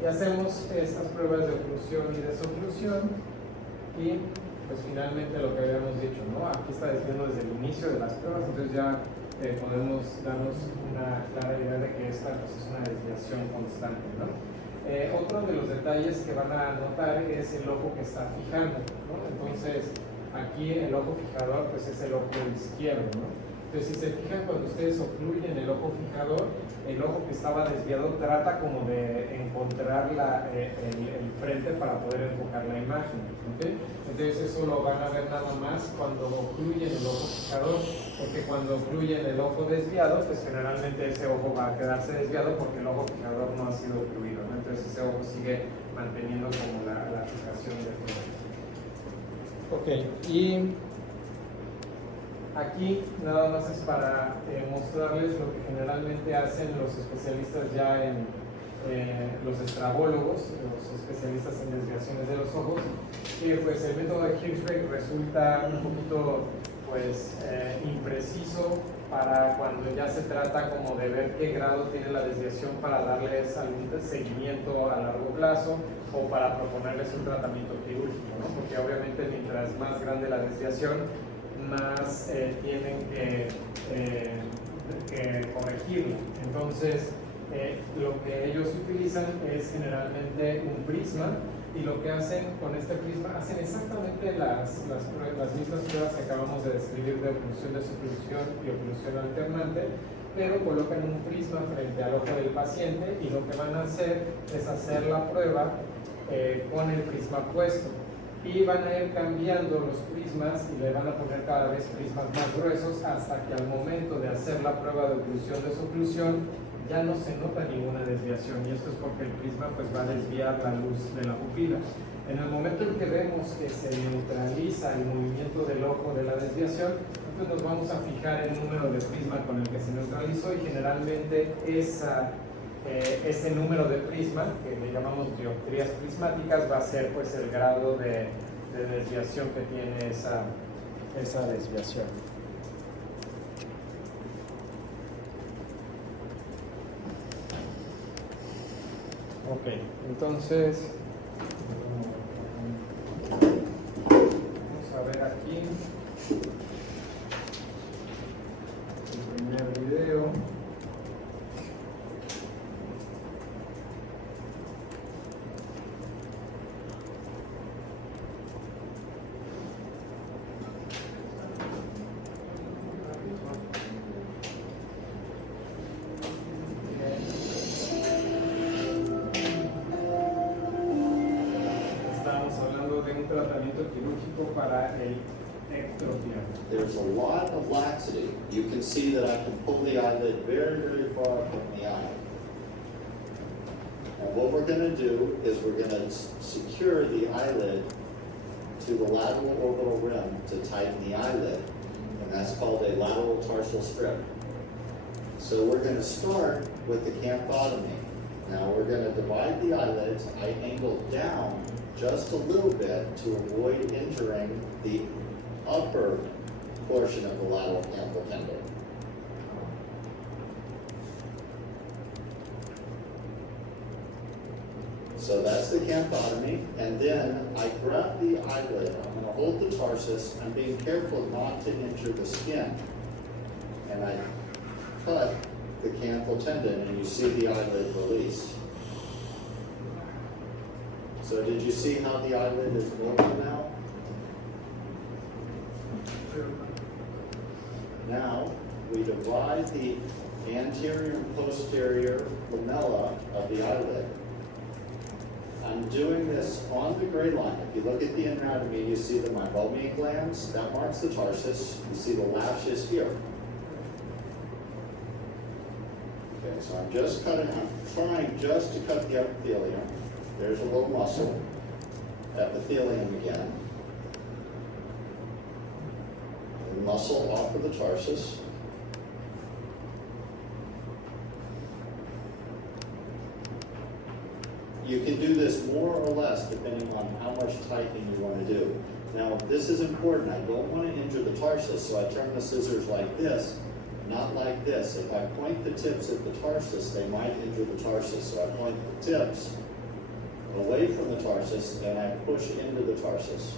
Y hacemos estas pruebas de oclusión y desoclusión, y pues finalmente lo que habíamos dicho, ¿no? Aquí está diciendo desde el inicio de las pruebas, entonces ya podemos darnos una clara idea de que esta pues, es una desviación constante, ¿no? Otro de los detalles que van a notar es el ojo que está fijando, ¿no? Entonces aquí el ojo fijador pues es el ojo izquierdo, ¿no? Entonces, si se fijan, cuando ustedes ocluyen el ojo fijador, el ojo que estaba desviado trata como de encontrar el frente para poder enfocar la imagen, ¿okay? Entonces eso lo van a ver nada más cuando ocluyen el ojo fijador, porque cuando ocluyen el ojo desviado, pues generalmente ese ojo va a quedarse desviado porque el ojo fijador no ha sido ocluido, ¿no? Entonces ese ojo sigue manteniendo como la fijación del ojo. Ok, y aquí nada más es para mostrarles lo que generalmente hacen los especialistas ya en los estrabólogos, los especialistas en desviaciones de los ojos, que pues el método de Hirschberg resulta un poquito pues impreciso para cuando ya se trata como de ver qué grado tiene la desviación para darles algún seguimiento a largo plazo o para proponerles un tratamiento quirúrgico, ¿no? Porque obviamente mientras más grande la desviación, más tienen que corregirlo. Entonces, lo que ellos utilizan es generalmente un prisma, y lo que hacen con este prisma, hacen exactamente las mismas pruebas que acabamos de describir de oclusión de suboclusión y oclusión alternante, pero colocan un prisma frente al ojo del paciente, y lo que van a hacer es hacer la prueba con el prisma puesto. Y van a ir cambiando los prismas y le van a poner cada vez prismas más gruesos hasta que al momento de hacer la prueba de oclusión de suboclusión ya no se nota ninguna desviación, y esto es porque el prisma pues va a desviar la luz de la pupila. En el momento en que vemos que se neutraliza el movimiento del ojo de la desviación, entonces nos vamos a fijar el número de prisma con el que se neutralizó, y generalmente ese número de prisma, que le llamamos dioptrías prismáticas, va a ser pues el grado de desviación que tiene esa desviación. Ok, entonces vamos a ver aquí. específico para el ectropiano. There's a lot of laxity. You can see that I can pull the eyelid very, very far from the eye. And what we're going to do is we're going to secure the eyelid to the lateral orbital rim to tighten the eyelid. And that's called a lateral tarsal strip. So we're going to start with the camphotomy. Now we're going to divide the eyelids, eye angle down just a little bit to avoid injuring the upper portion of the lateral canthal tendon. So that's the camphotomy, and then I grab the eyelid. I'm going to hold the tarsus. I'm being careful not to injure the skin. And I cut the canthal tendon, and you see the eyelid release. So did you see how the eyelid is normal now? Now, we divide the anterior and posterior lamella of the eyelid. I'm doing this on the gray line. If you look at the anatomy, you see the meibomian glands. That marks the tarsus. You see the lashes here. Okay, so I'm just cutting, I'm trying just to cut the epithelium. There's a little muscle. Epithelium again. The muscle off of the tarsus. You can do this more or less depending on how much tightening you want to do. Now, this is important. I don't want to injure the tarsus, so I turn the scissors like this, not like this. If I point the tips at the tarsus, they might injure the tarsus. So I point the tips away from the tarsus, and I push into the tarsus.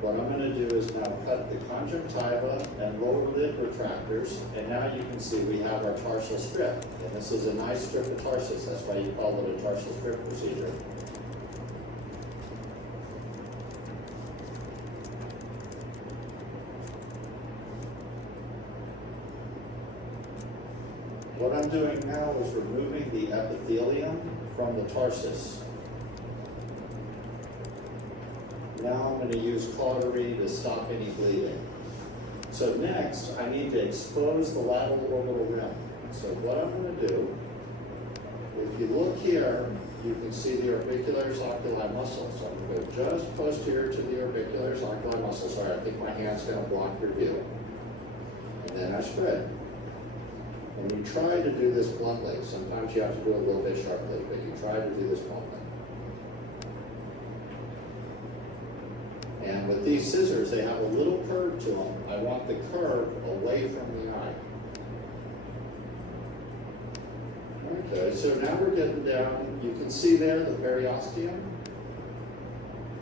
What I'm going to do is now cut the conjunctiva and lower lid retractors, and now you can see we have our tarsal strip. And this is a nice strip of tarsus. That's why you call it a tarsal strip procedure. What I'm doing now is removing the epithelium from the tarsus. Now I'm going to use cautery to stop any bleeding. So next, I need to expose the lateral orbital rim. So what I'm going to do, if you look here, you can see the orbicularis oculi muscle. So I'm going to go just posterior to the orbicularis oculi muscle. Sorry, I think my hand's going to block your view. And then I spread. And you try to do this bluntly. Sometimes you have to do it a little bit sharply, but you try to do this bluntly. And with these scissors, they have a little curve to them. I want the curve away from the eye. Okay, so now we're getting down. You can see there the periosteum,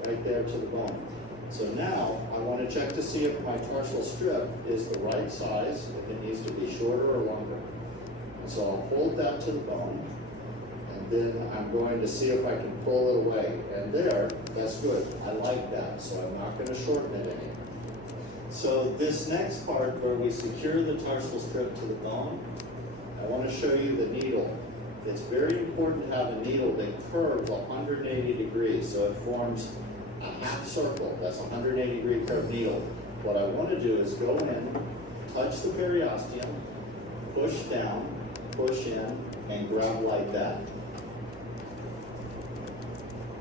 right there to the bone. So now I want to check to see if my tarsal strip is the right size, if it needs to be shorter or longer. And so I'll hold that to the bone. Then I'm going to see if I can pull it away. And there, that's good. I like that, so I'm not going to shorten it any. So this next part where we secure the tarsal strip to the bone, I want to show you the needle. It's very important to have a needle that curves 180 degrees, so it forms a half circle. That's a 180 degree curved needle. What I want to do is go in, touch the periosteum, push down, push in, and grab like that.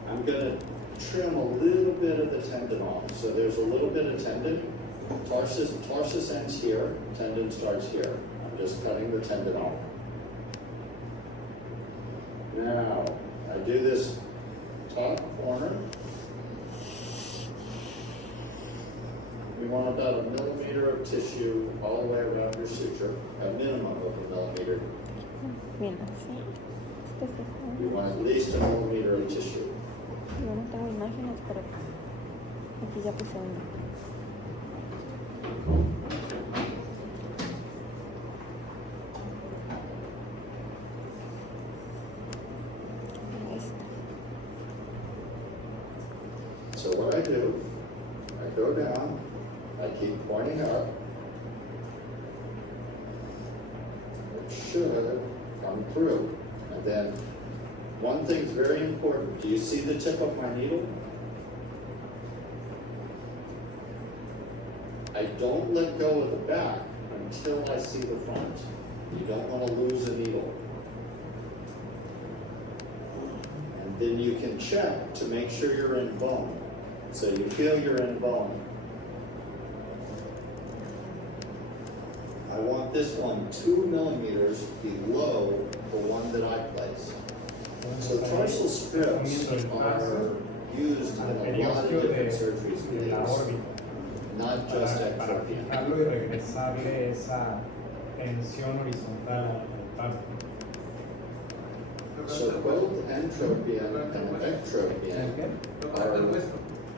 I'm going to trim a little bit of the tendon off. So there's a little bit of tendon. Tarsus ends here, tendon starts here. I'm just cutting the tendon off. Now, I do this top corner. We want about 1 millimeter of tissue all the way around your suture, a minimum of 1 millimeter. You want at least 1 millimeter of tissue. Yo no tengo imágenes, pero aquí ya puse una. Ahí está. So what I do, I go down, I keep pointing up, should come through. And then one thing's very important. Do you see the tip of my needle? I don't let go of the back until I see the front. You don't want to lose a needle. And then you can check to make sure you're in bone. So you feel you're in bone. I want this one 2 millimeters below the one that I placed. So tarsal strips are used in a lot of different surgeries de la these days, órbita. not just Para ectropia. fijarlo y regresarle esa tensión horizontal al tálamo. So both entropion and ectropion are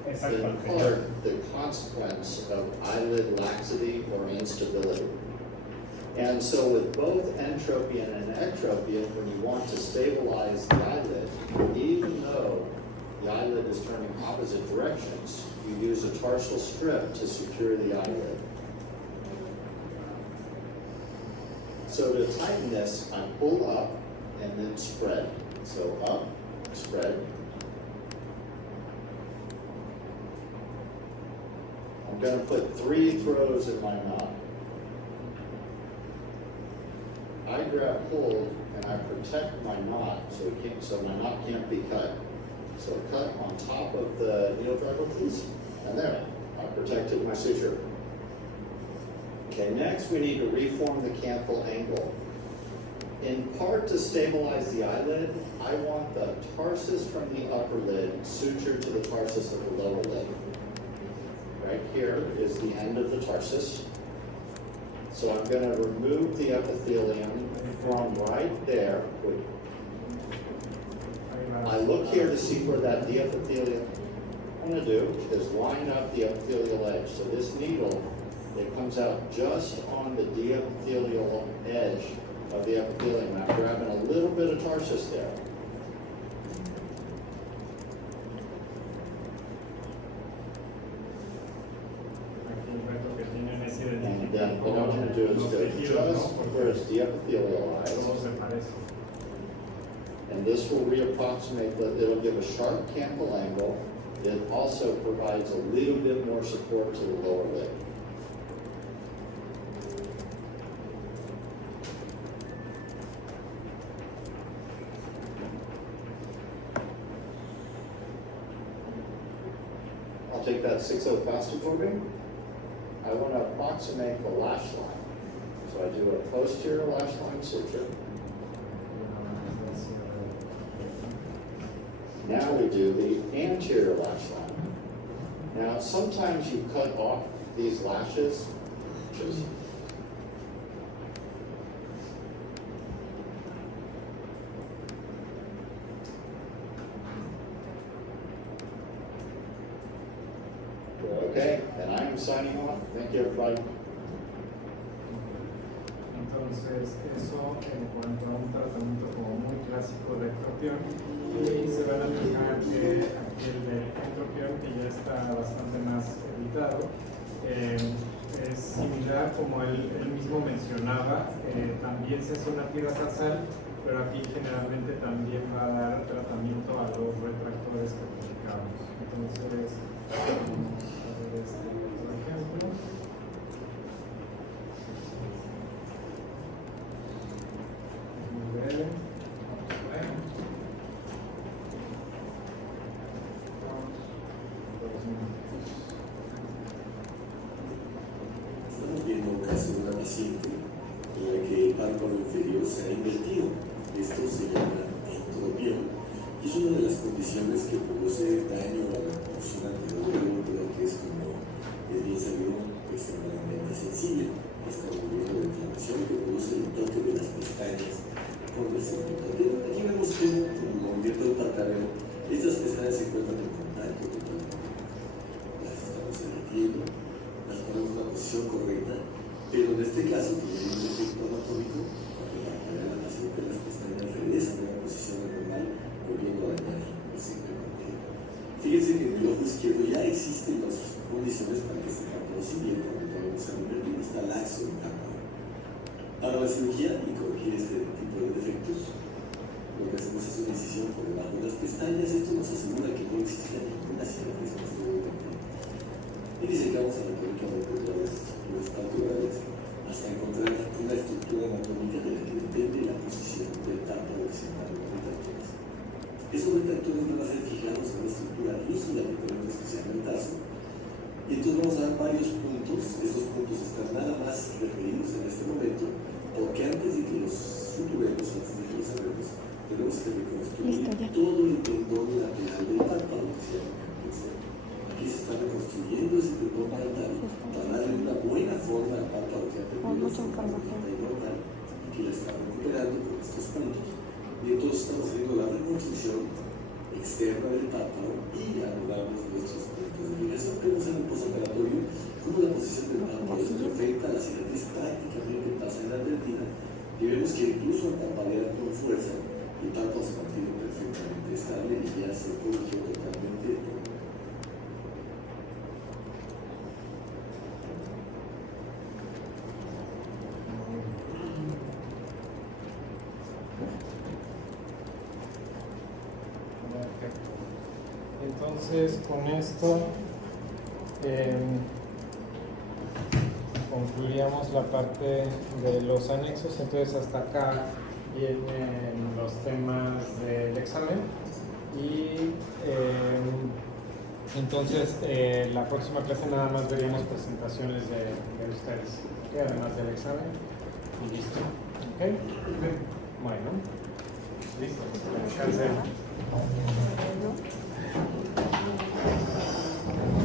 Exacto, al in final. part the consequence of eyelid laxity or instability. And so with both entropion and ectropion, when you want to stabilize the eyelid, even though the eyelid is turning opposite directions, you use a tarsal strip to secure the eyelid. So to tighten this, I pull up and then spread. So up, spread. I'm going to put 3 throws in my knot. I grab hold and I protect my knot so my knot can't be cut. So cut on top of the needle drug piece, and there, I protected my suture. Okay, next we need to reform the canthal angle. In part to stabilize the eyelid, I want the tarsus from the upper lid sutured to the tarsus of the lower lid. Right here is the end of the tarsus. So I'm going to remove the epithelium from right there. I look here to see where that epithelium, what I'm going to do is line up the epithelial edge. So this needle, it comes out just on the epithelial edge of the epithelium. I'm grabbing a little bit of tarsus there. And then what I'm going to do is go just where it's the epithelial eyes. And this will reapproximate, it'll give a sharp canthal angle. It also provides a little bit more support to the lower lid. I'll take that 6/0 fast absorbing. I want to approximate the lash line. So I do a posterior lash line suture. Now we do the anterior lash line. Now sometimes you cut off these lashes. Okay, and I'm signing off. Thank you, everybody. Entonces, eso en cuanto a un tratamiento como muy clásico de ectropión, y se van a fijar que aquí el de ectropión, que ya está bastante más evitado, es similar como él mismo mencionaba, también se hace una tira tarsal, pero aquí generalmente también va a dar tratamiento a los retractores que publicamos. Entonces, vamos a ver este otro ejemplo. Estamos viendo un caso de una paciente en la que el párpado inferior se ha invertido. Esto se llama entropión y es una de las condiciones que produce daño a la porción anterior de la útero, que es, como es bien sabido, extremadamente sensible. Estamos viendo la inflamación que produce el toque de las pestañas con el segmento anterior. Aquí vemos que en el movimiento del párpado estas pestañas se encuentran en contacto totalmente. Las estamos invirtiendo, las ponemos en una posición correcta, pero en este caso, como hay un defecto anatómico, cuando la paciente las pestañas regresan a una posición normal, volviendo a dañar el segmento anterior. Fíjense que en el ojo izquierdo ya existen las condiciones para que este párpado se invierta, cuando podemos ser invertido, está laxo el párpado. para la cirugía y corregir este tipo de defectos. Lo que hacemos es una incisión por debajo de las pestañas. Esto nos asegura que no existe ninguna cicatriz en este momento. Y disecamos anatómicamente todas las estructuras palpebrales hasta encontrar una estructura anatómica de la que depende la posición del párpado occidental de los retractores. Esos retractores van a ser fijados en una estructura rígida que tenemos que se llama el tazo. Y entonces vamos a dar varios puntos. Estos puntos están nada más referidos en este momento porque antes de que los suturemos, antes de que los cerremos, tenemos que reconstruir todo el tendón lateral del párpado que se llama campestre. Aquí se está reconstruyendo ese tendón palatal para darle una buena forma al párpado que ha perdido mucha información. normal. Aquí la está recuperando con estos puntos. Y entonces estamos haciendo la reconstrucción externa del párpado y anulamos nuestros puntos de ligación. Vemos en el postoperatorio cómo la posición del párpado es perfecta, la cicatriz prácticamente pasa en la advertina y vemos que incluso al parpadear con fuerza el párpado se mantiene perfectamente estable y ya se corrigió totalmente. Entonces, con esto concluíamos la parte de los anexos. Entonces, hasta acá vienen los temas del examen. Y entonces, la próxima clase nada más veríamos presentaciones de ustedes, ¿okay? Además del examen. Y listo. ¿Okay? Bueno, listo. Descansen.